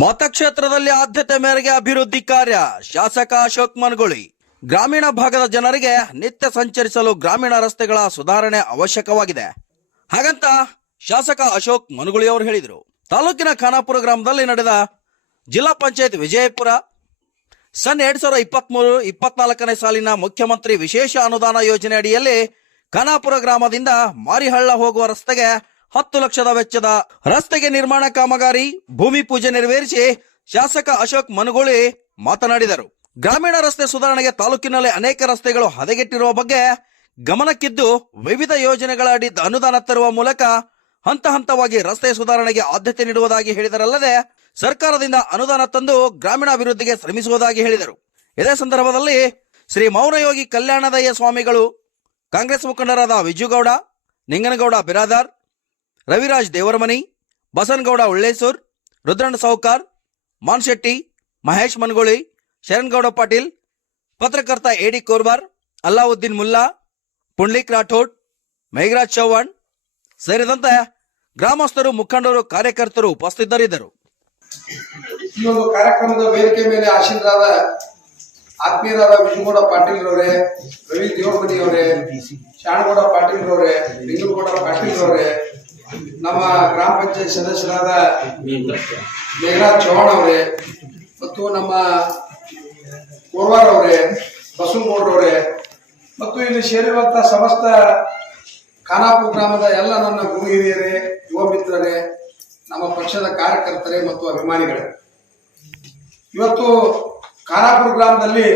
ಮತಕ್ಷೇತ್ರದಲ್ಲಿ ಆದ್ಯತೆ ಮೇರೆಗೆ ಅಭಿವೃದ್ಧಿ ಕಾರ್ಯ. ಶಾಸಕ ಅಶೋಕ್ ಮನಗುಳಿ. ಗ್ರಾಮೀಣ ಭಾಗದ ಜನರಿಗೆ ನಿತ್ಯ ಸಂಚರಿಸಲು ಗ್ರಾಮೀಣ ರಸ್ತೆಗಳ ಸುಧಾರಣೆ ಅವಶ್ಯಕವಾಗಿದೆ. ಹಾಗಂತ ಶಾಸಕ ಅಶೋಕ್ ಮನಗುಳಿ ಅವರು ಹೇಳಿದರು. ತಾಲೂಕಿನ ಖಾನಾಪುರ ಗ್ರಾಮದಲ್ಲಿ ನಡೆದ ಜಿಲ್ಲಾ ಪಂಚಾಯತ್ ವಿಜಯಪುರ ಸನ್ ಎರಡ್ ಸಾವಿರದ ಇಪ್ಪತ್ಮೂರು ಇಪ್ಪತ್ನಾಲ್ಕನೇ ಸಾಲಿನ ಮುಖ್ಯಮಂತ್ರಿ ವಿಶೇಷ ಅನುದಾನ ಯೋಜನೆ ಅಡಿಯಲ್ಲಿ ಖಾನಾಪುರ ಗ್ರಾಮದಿಂದ ಮಾರಿಹಳ್ಳ ಹೋಗುವ ರಸ್ತೆಗೆ ಹತ್ತು ಲಕ್ಷದ ವೆಚ್ಚದ ರಸ್ತೆಗೆ ನಿರ್ಮಾಣ ಕಾಮಗಾರಿ, ಭೂಮಿ ಪೂಜೆ ನೆರವೇರಿಸಿ ಶಾಸಕ ಅಶೋಕ್ ಮನಗೋಳಿ ಮಾತನಾಡಿದರು. ಗ್ರಾಮೀಣ ರಸ್ತೆ ಸುಧಾರಣೆಗೆ ತಾಲೂಕಿನಲ್ಲಿ ಅನೇಕ ರಸ್ತೆಗಳು ಹದಗೆಟ್ಟಿರುವ ಬಗ್ಗೆ ಗಮನಕ್ಕಿದ್ದು ವಿವಿಧ ಯೋಜನೆಗಳ ಅಡಿ ಅನುದಾನ ತರುವ ಮೂಲಕ ಹಂತ ಹಂತವಾಗಿ ರಸ್ತೆ ಸುಧಾರಣೆಗೆ ಆದ್ಯತೆ ನೀಡುವುದಾಗಿ ಹೇಳಿದರಲ್ಲದೆ ಸರ್ಕಾರದಿಂದ ಅನುದಾನ ತಂದು ಗ್ರಾಮೀಣಾಭಿವೃದ್ಧಿಗೆ ಶ್ರಮಿಸುವುದಾಗಿ ಹೇಳಿದರು. ಇದೇ ಸಂದರ್ಭದಲ್ಲಿ ಶ್ರೀ ಮೌನಯೋಗಿ ಕಲ್ಯಾಣದಯ್ಯ ಸ್ವಾಮಿಗಳು ಕಾಂಗ್ರೆಸ್ ಮುಖಂಡರಾದ ವಿಜುಗೌಡ, ನಿಂಗನಗೌಡ ಬಿರಾದಾರ್ ರವಿರಾಜ್ ದೇವರಮನಿ ಬಸನಗೌಡ ಉಳ್ಳೇಸೂರ್ ರುದ್ರಣ್ಣ ಸೌಕಾರ್ ಮಾನ್ಶೆಟ್ಟಿ, ಮಹೇಶ್ ಮನ್ಗೋಳಿ, ಶರಣ್ಗೌಡ ಪಾಟೀಲ್, ಪತ್ರಕರ್ತ ಎ ಡಿ ಕೋರ್ಬಾರ್, ಅಲ್ಲಾವುದ್ದೀನ್ ಮುಲ್ಲಾ, ಪುಂಡ್ಲಿಕ್ ರಾಠೋಡ್, ಮೇಘರಾಜ್ ಚೌಹಾಣ್ ಸೇರಿದಂತೆ ಗ್ರಾಮಸ್ಥರು, ಮುಖಂಡರು, ಕಾರ್ಯಕರ್ತರು ಉಪಸ್ಥಿತರಿದ್ದರು. ಈ ಒಂದು ಕಾರ್ಯಕ್ರಮದ ವೇದಿಕೆ ಮೇಲೆ ಆಶೀರ್ವಾದ ಆತ್ಮೀಯರಾದ ವಿಷ್ಣುಗೌಡ ಪಾಟೀಲ್ ರವರೇ ರವಿ ದೇವಮನಿ ಅವರೇ ಶಾಣಗೌಡ ಪಾಟೀಲ್ ರವರೇ ಲಿಂಗನಗೌಡ ಪಾಟೀಲ್ ರವರೇ ನಮ್ಮ ಗ್ರಾಮ ಪಂಚಾಯತ್ ಸದಸ್ಯರಾದ ಮೇಘರಾಜ್ ಚೌಹಾಣ್ ಅವರೇ ಮತ್ತು ನಮ್ಮ ಕೋರ್ವಾರ್ ಅವರೇ ಬಸವನಗೌಡ್ರವರೇ ಮತ್ತು ಇಲ್ಲಿ ಸೇರಿರುವಂತಹ ಸಮಸ್ತ ಖಾನಾಪುರ ಗ್ರಾಮದ ಎಲ್ಲ ನನ್ನ ಗುರು ಹಿರಿಯರೇ ಯುವ ಮಿತ್ರರೇ ನಮ್ಮ ಪಕ್ಷದ ಕಾರ್ಯಕರ್ತರೇ ಮತ್ತು ಅಭಿಮಾನಿಗಳೇ. ಇವತ್ತು ಖಾನಾಪುರ ಗ್ರಾಮದಲ್ಲಿ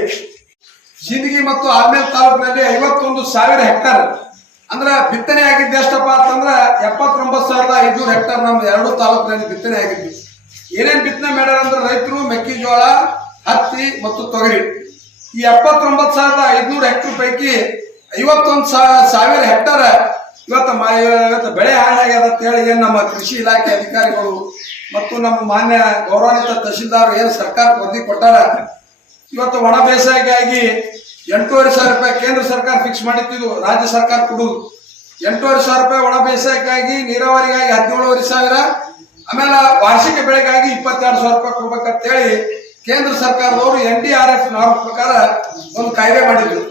ಸಿಂದಗಿ ಮತ್ತು ಆಮೇಲ್ ತಾಲೂಕಿನಲ್ಲಿ ಐವತ್ತೊಂದು ಸಾವಿರ ಹೆಕ್ಟರ್ ಅಂದ್ರೆ ಬಿತ್ತನೆ ಆಗಿದ್ದು ಎಷ್ಟಪ್ಪ ಅಂತಂದ್ರೆ ಎಪ್ಪತ್ತೊಂಬತ್ತು ಸಾವಿರದ ಐದ್ನೂರು ಹೆಕ್ಟರ್ ನಮ್ಮ ಎರಡು ತಾಲೂಕಿನಲ್ಲಿ ಬಿತ್ತನೆ ಆಗಿದ್ವಿ. ಏನೇನ್ ಬಿತ್ತನೆ ಮಾಡ್ಯಾರ ಅಂದ್ರೆ ರೈತರು, ಮೆಕ್ಕೆಜೋಳ, ಹತ್ತಿ ಮತ್ತು ತೊಗರಿ. ಈ ಎಪ್ಪತ್ತೊಂಬತ್ತು ಸಾವಿರದ ಐದ್ನೂರು ಹೆಕ್ಟರ್ ಪೈಕಿ ಐವತ್ತೊಂದು ಸಾವಿರ ಹೆಕ್ಟರ್ ಇವತ್ತು ಇವತ್ತು ಬೆಳೆ ಹಾಳಾಗ್ಯದ ಅಂತ ಹೇಳಿ ಏನು ನಮ್ಮ ಕೃಷಿ ಇಲಾಖೆ ಅಧಿಕಾರಿಗಳು ಮತ್ತು ನಮ್ಮ ಮಾನ್ಯ ಗೌರವಾನ್ವಿತ ತಹಶೀಲ್ದಾರ್ ಏನು ಸರ್ಕಾರ ವರದಿ ಕೊಟ್ಟಾರ, ಇವತ್ತು ಒಣ ಬೇಸಾಯಕ್ಕಾಗಿ ಎಂಟೂವರೆ ಸಾವಿರ ರೂಪಾಯಿ ಕೇಂದ್ರ ಸರ್ಕಾರ ಫಿಕ್ಸ್ ಮಾಡಿತ್ತಿದ್ದು ರಾಜ್ಯ ಸರ್ಕಾರ ಕೊಡುವುದು. ಎಂಟೂವರೆ ಸಾವಿರ ರೂಪಾಯಿ ಒಣ ಬೇಸಾಯಕ್ಕಾಗಿ, ನೀರಾವರಿಗಾಗಿ ಹದಿನೇಳುವರೆ ಸಾವಿರ, ಆಮೇಲೆ ವಾರ್ಷಿಕ ಬೆಳೆಗಾಗಿ ಇಪ್ಪತ್ತೆರಡು ಸಾವಿರ ರೂಪಾಯಿ ಕೊಡ್ಬೇಕಂತ ಹೇಳಿ ಕೇಂದ್ರ ಸರ್ಕಾರದವರು N D R F norm ಪ್ರಕಾರ ಒಂದು ಕಾಯ್ದೆ ಮಾಡಿದ್ರು.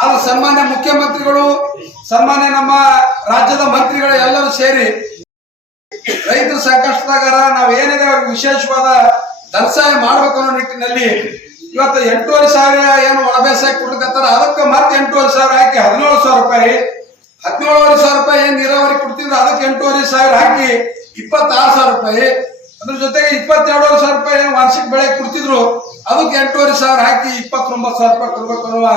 ಆದ್ರೆ ಸನ್ಮಾನ್ಯ ಮುಖ್ಯಮಂತ್ರಿಗಳು, ಸನ್ಮಾನ್ಯ ನಮ್ಮ ರಾಜ್ಯದ ಮಂತ್ರಿಗಳು ಎಲ್ಲರೂ ಸೇರಿ ರೈತರ ಸಂಕಷ್ಟದಾಗ ನಾವು ಏನಿದೆ ಅವ್ರಿಗೆ ವಿಶೇಷವಾದ ಧನಸಹಾಯ ಮಾಡಬೇಕು ಅನ್ನೋ ನಿಟ್ಟಿನಲ್ಲಿ ಇವತ್ತು ಎಂಟೂವರೆ ಸಾವಿರ ಏನು ಒಳಬೇಸಾಗಿ ಕೊಡ್ಲಿಕ್ಕತ್ತಾರ ಅದಕ್ಕೆ ಮತ್ತೆ ಎಂಟೂವರೆ ಸಾವಿರ ಹಾಕಿ ಹದಿನೇಳು ಸಾವಿರ ರೂಪಾಯಿ. ಹದಿನೇಳುವರೆ ಸಾವಿರ ರೂಪಾಯಿ ಏನು ನೀರಾವರಿ ಕೊಡ್ತಿದ್ರು? ಅದಕ್ಕೆ ಎಂಟೂವರೆ ಸಾವಿರ ಹಾಕಿ ಇಪ್ಪತ್ತಾರು ಸಾವಿರ ರೂಪಾಯಿ. ಅದ್ರ ಜೊತೆಗೆ ಇಪ್ಪತ್ತೆರಡುವರೆ ಸಾವಿರ ರೂಪಾಯಿ ಏನು ವಾರ್ಷಿಕ ಬೆಳೆ ಕೊಡ್ತಿದ್ರು? ಅದಕ್ಕೆ ಎಂಟೂವರೆ ಸಾವಿರ ಹಾಕಿ ಇಪ್ಪತ್ತೊಂಬತ್ತು ಸಾವಿರ ರೂಪಾಯಿ ಕೊಡ್ಬೇಕು ಅನ್ನುವ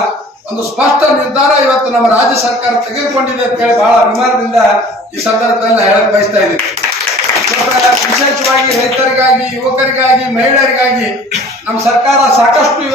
ಒಂದು ಸ್ಪಷ್ಟ ನಿರ್ಧಾರ ಇವತ್ತು ನಮ್ಮ ರಾಜ್ಯ ಸರ್ಕಾರ ತೆಗೆದುಕೊಂಡಿದೆ ಅಂತ ಹೇಳಿ ಬಹಳ ಅಭಿಮಾನದಿಂದ ಈ ಸಂದರ್ಭದಲ್ಲಿ ಹೇಳಕ್ ಬಯಸ್ತಾ ಇದ್ದೀನಿ. ವಿಶೇಷವಾಗಿ ರೈತರಿಗಾಗಿ ಯುವಕರಿಗಾಗಿ ಮಹಿಳೆಯರಿಗಾಗಿ ನಮ್ಮ ಸರ್ಕಾರ ಸಾಕಷ್ಟು